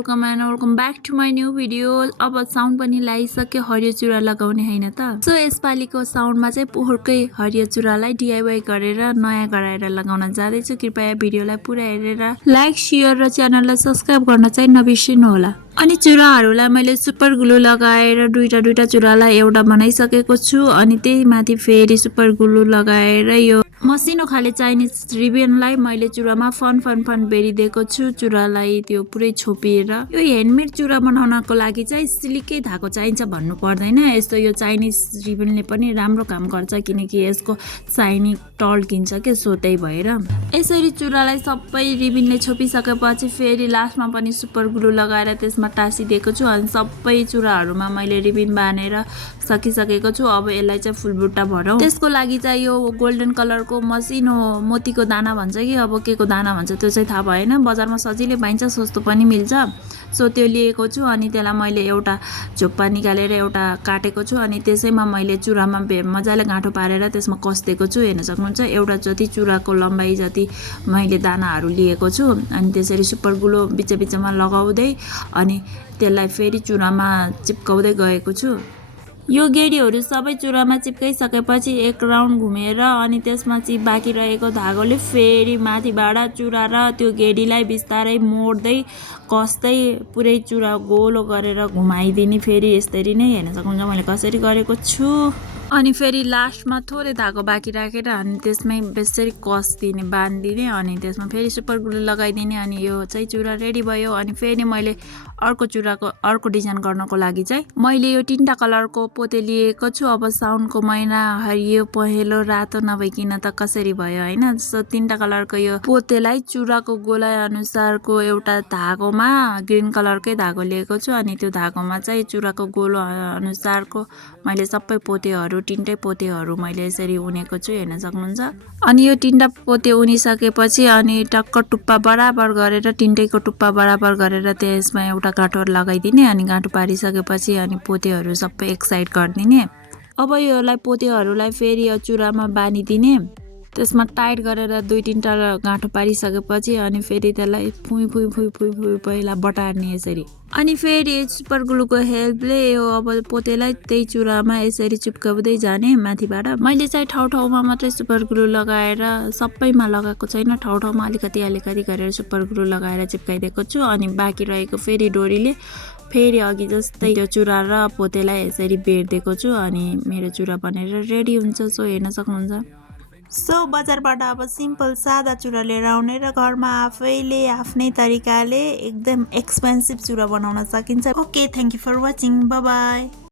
Welcome and welcome back to my new video. अब साउन पनि लगाइसक्यो हरियो चुरा लगाउने हैन त। सो यसपालिको साउनमा चाहिँ पोहोरकै हरियो चुरालाई DIY गरेर नयाँ गराएर लगाउन जाँदैछु। कृपया भिडियोलाई पुरा हेरेर लाइक शेयर र च्यानललाई सब्स्क्राइब गर्न चाहिँ नबिर्सिनु होला। अनि चुराहरूलाई मैले सुपर ग्लु लगाएर दुईटा चुरालाई एउटा बनाइसकेको छु। अनि त्यही माथि फेरि सुपर ग्लु लगाएर यो मसिनो खाले चाइनिज रिबनलाई मैले चुरामा फन बेरिदिएको छु। चुरालाई त्यो पुरै छोपिएर यो ह्यान्डमेड चुरा बनाउनको लागि चाहिँ सिलिकै धागो चाहिन्छ भन्नु पर्दैन। यस्तो यो चाइनिज रिबनले पनि राम्रो काम गर्छ किनकि यसको साइनिङ टल्किन्छ के, सो त्यही भएर यसरी चुरालाई सबै रिबनले छोपिसकेपछि फेरि लास्टमा पनि सुपर ग्लु लगाएर त्यसमा टाँसिदिएको छु। अनि सबै चुराहरूमा मैले रिबन बाँधेर सकिसकेको छु। अब यसलाई चाहिँ फुलबुट्टा भरौँ। त्यसको लागि चाहिँ यो गोल्डन कलरको मसिनो मोतीको दाना भन्छ कि अब के को दाना भन्छ त्यो चाहिँ थाहा भएन। बजारमा सजिलै पाइन्छ, सस्तो पनि मिल्छ। सो त्यो लिएको छु। अनि त्यसलाई मैले एउटा झोप्पा निकालेर एउटा काटेको छु। अनि त्यसैमा मैले चुरामा मजाले गाँठो पारेर त्यसमा कस्दिएको छु। हेर्न सक्नुहुन्छ एउटा जति चुराको लम्बाइ जति मैले दानाहरू लिएको छु। अनि त्यसरी सुपर ग्लु बिचमा लगाउँदै अनि त्यसलाई फेरि चुरामा चिप्काउँदै गएको छु। यो गेडीहरू सबै चुरामा चिप्काइसकेपछि एक राउन्ड घुमेर अनि त्यसमा चाहिँ बाँकी रहेको धागोले फेरि माथिबाट चुरा र त्यो गेडीलाई बिस्तारै मोड्दै कस्दै पुरै चुरा गोलो गरेर घुमाइदिने। फेरि यसरी नै हेर्न सक्नुहुन्छ मैले कसरी गरेको छु। अनि फेरि लास्टमा थोरै धागो बाँकी राखेर अनि त्यसमै बेसरी कस्दिने बाँधिदिने। अनि त्यसमा फेरि सुपर ग्लु लगाइदिने। अनि यो चाहिँ चुरा रेडी भयो। अनि फेरि मैले अर्को चुराको अर्को डिजाइन गर्नको लागि चाहिँ मैले यो 3टा कलरको पोते लिएको छु। अब साउनको महिना हरियो पहेँलो रातो नभइकन त कसरी भयो हैन। सो 3टा कलरको यो पोतेलाई चुराको गोलाइ अनुसारको एउटा धागोमा ग्रीन कलरकै धागो लिएको छु। अनि त्यो धागोमा चाहिँ चुराको गोलो अनुसारको मैले सबै पोतेहरू 3टै पोतेहरू मैले यसरी उनेको छु, हेर्न सक्नुहुन्छ। अनि यो 3टा पोते उनिसकेपछि अनि टक्क टुप्पा बराबर गरेर 3टैको टुप्पा बराबर गरेर त्यसमा एउटा गाँठो लगाइदिने। अनि गाँठो पारिसकेपछि अनि पोतेहरू सबै एक साइड गरिदिने। अब योलाई पोतेहरूलाई फेरि यो चुरामा बाँधिदिने। त्यसमा टाइट गरेर 2-3टा गाँठो पारिसकेपछि अनि फेरि त्यसलाई फुइ पहिला बटार्ने यसरी। अनि फेरि सुपर ग्लुको हेल्पले यो अब पोतेलाई त्यही चुरामा यसरी चिप्काउँदै जाने माथिबाट। मैले चाहिँ ठाउँमा मात्रै सुपर ग्लु लगाएर सबैमा लगाएको छैन, ठाउँमा अलिकति गरेर सुपर ग्लु लगाएर चिप्काइदिएको छु। अनि बाँकी रहेको फेरि डोरीले फेरि अघि जस्तै त्यो चुरा र पोतेलाई यसरी बेर्दिएको छु। अनि मेरो चुरा बनेर रेडी हुन्छ। सो हेर्न सक्नुहुन्छ। सो बजारबाट अब सिम्पल सादा चुरा लिएर आउने र घरमा आफैले आफ्नै तरिकाले एकदम एक्सपेन्सिभ चुरा बनाउन सकिन्छ। Okay, thank you for watching, bye by.